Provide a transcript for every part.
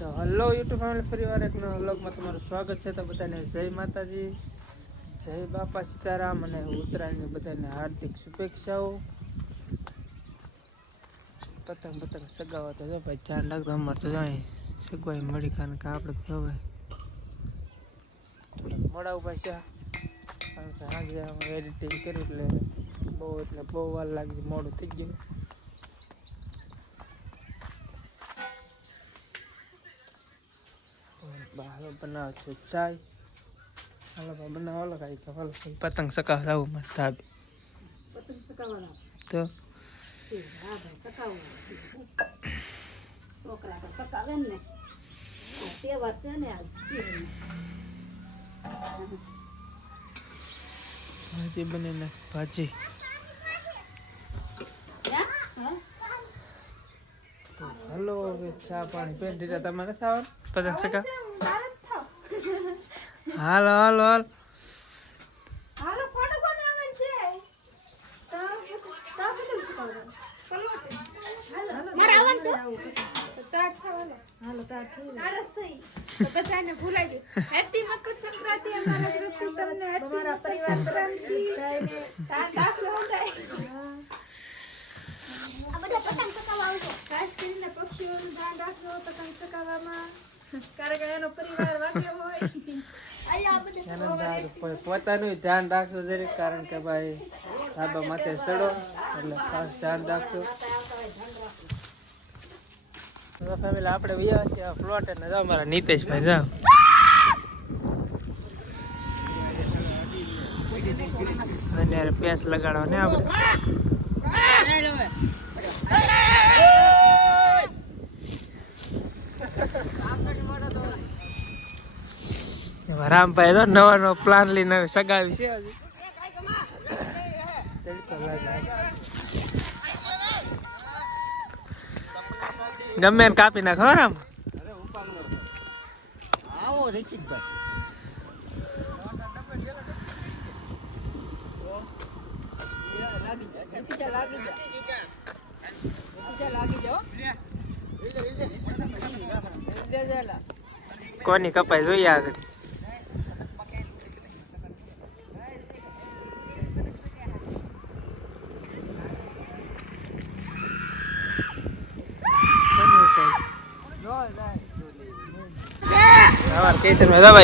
તો hello YouTube family, ફરીવાર એક નવા વ્લોગમાં તમારું સ્વાગત છે. તો બધાને જય માતાજી, જય બાપા સીતારામ અને ઉત્તરાયણની બધાને હાર્દિક શુભેચ્છાઓ. પતંગ સગાવા તો જો ભાઈ ધ્યાન રાખતો, અમારે તો જાય સગવાઈ મળી કારણ કે આપણે તો હવે મોડા ઉભા છે કારણ કે સાંજે એડિટિંગ કર્યું એટલે બહુ વાર લાગી, મોડું થઈ ગયું. હાલો બનાવે છે ચાય. હાલો ભાઈ બનાવો, કાંઈ તો હાલો પતંગ સકાવ આવું મારે ધાબે. પતંગ સકાવવાના તો હા ભાઈ સકાવવાના છોકરા તો સકાવે ને આ તહેવાર છે ને આજ ભાજી બને ને ભાજી તો હાલો હવે ચા પાણી પી દીધા. તમારે ખાવાનું પતંગ સકા? હાલો હાલો હાલ હાલો ફોટો બનાવવાનો છે તો પતંગ સકાવવાનો મારે આવવાનું છે તો તાર થવાનો. હાલો તાર થઈ તારે સહી તો બધાને ભૂલાઈ ગયું. હેપી મકર સંક્રાંતિ અમારા તરફથી તમને, તમારા પરિવાર તરફથી તાર દાખલો હટાય. આ બધા પતંગ સકાવવા આવજો. ખાસ કરીને પક્ષીઓનું ધ્યાન રાખજો પતંગ સકાવવામાં, કારણ કે એનો પરિવાર વાગ્યો હોય. પોતાનું ધ્યાન રાખજો જરીક, કારણ કે ભાઈ ધાબા માથે ચડો એટલે ખાસ ધ્યાન રાખજો. ફેમિલી આપણે વ્યા છે પ્લોટ ને જાઓ મારા નીતેશભાઈ જાઓ અને પેસ લગાડવા ને આપણે રામભાઈ તો નવા નવો પ્લાન લઈને સગાવી છે. ગમે એને કાપી નાખો રામ. આવો રેખિતભાઈ કોની કપાઈ જોઈએ આગળ.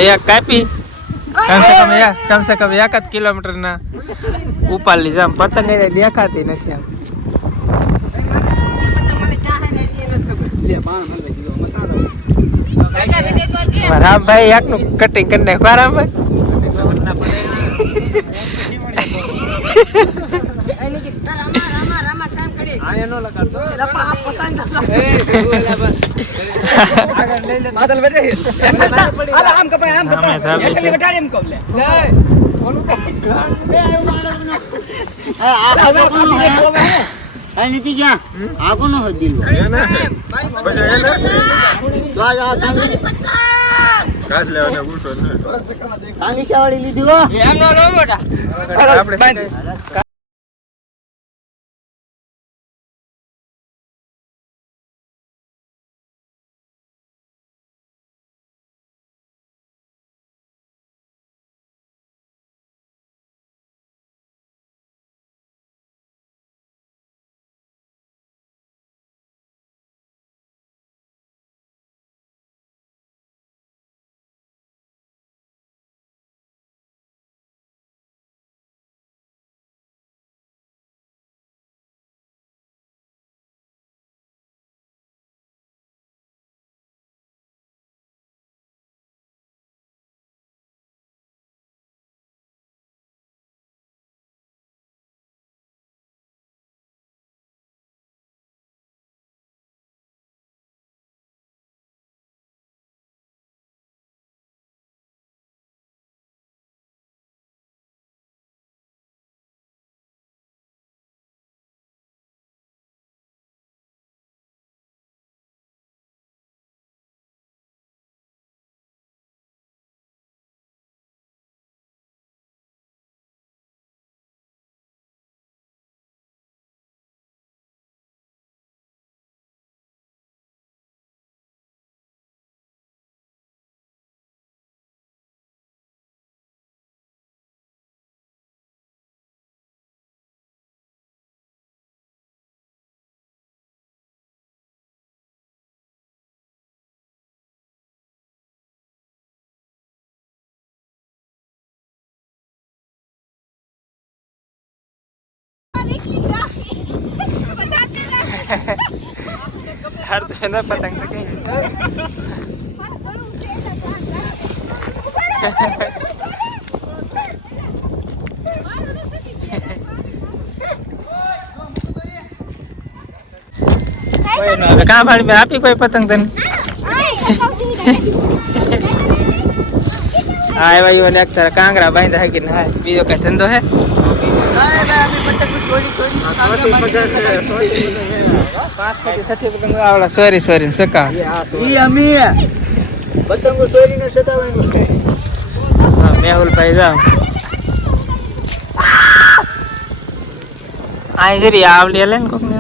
એક કાપી કમ સે કમ 1 કિલોમીટર ના ઉપાડ લીધા. આમ પતંગ દેખાતી નથી. આમ રામભાઈ એકનું કટિંગ કરી નાખ્યું. રામભાઈ લીધી. સાર તો એનો પતંગ તો કઈ કાં પાડી આપી કોઈ પતંગ તને હા એવા એવા ને તારા કાંગરા બાંધા હે કે ના બીજો કઈ ધંધો હે સોરી સોરી સકા મેહુલભાઈ જાઓ આ જરી આવડી લે ને કોક ને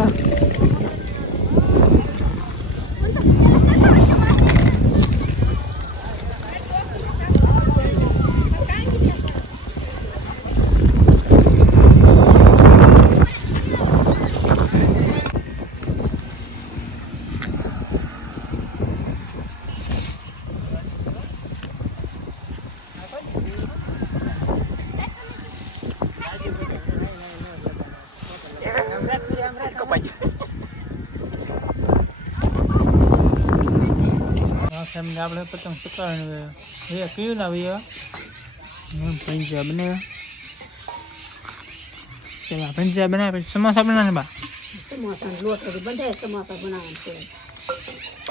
એમને આપણે પતંગ ચકાવવાનું એ કયું ના ભાઈ પંજા બનાવ્યા પેલા પંજા બનાવ્યા પછી સમોસા બનાવે બા સમોસા લોટ બધા સમોસા બનાવવાનું છે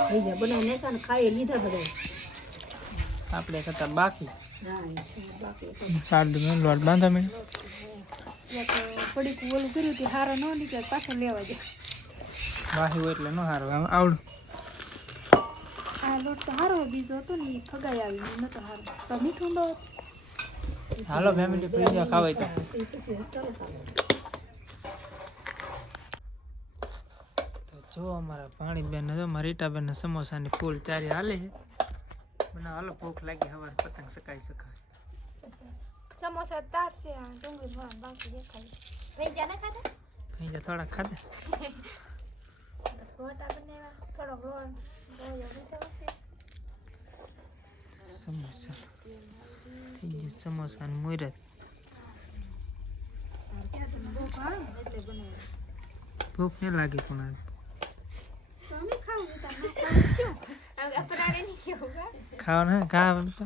બીજા બનાવી નાખ્યા ખાઈ લીધા બધા આપણે કરતા બાકી બાકી સારું લોટ બાંધો મેં પડી ઓલું કર્યું હતું હારા ન નીકળે પાછા લેવા જાય વાહી હોય એટલે ન સારું આવડું આ લોટ તો હારો બીજો હતો ને એ ફગાઈ આવી નતો હારો તો મીઠું બહુ હાલો ફેમિલી પીઝા ખાવાય તો જો અમારા પાણી બેન જો મારી રીટા બેન સમોસાની ફૂલ તૈયારી હાલે છે મને હાલો ભૂખ લાગી સવારે પતંગ સકાઈ શકાય સમોસા તારશે આ ડુંગળી ભણ બાકી દેખાય ભેજા ના ખાધા ભેજા થોડા ખાધા ગોટા બનાવ્યા થોડો ગોળ સમોસા થઈ ગયું સમોસા ને મુરત ભૂખ નહીં લાગી પણ ખાવાનું ખાવાનું તો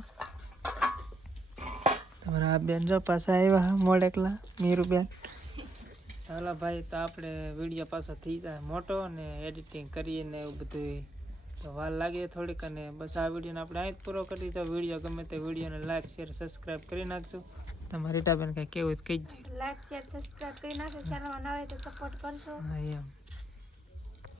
તમારા આ બેન જો પાછા આવ્યા મોડેકલા મીરુ બેન હાલો ભાઈ તો આપણે વિડીયો પાછો થઈ જાય મોટો અને એડિટિંગ કરીએ ને એવું બધું તો વાર લાગે થોડીક અને બસ આ વિડીયોને આપણે અહીં જ પૂરો કરી દીધો વિડીયો ગમે તે વિડીયોને લાઈક શેર સબસ્ક્રાઈબ કરી નાખજો તમારી રીટાબેન કંઈ કેવું કહી જ લાઈક શેર સબસ્ક્રાઇબ કરી નાખો ચેનલમાં નવા હોય તો સપોર્ટ કરજો હા એમ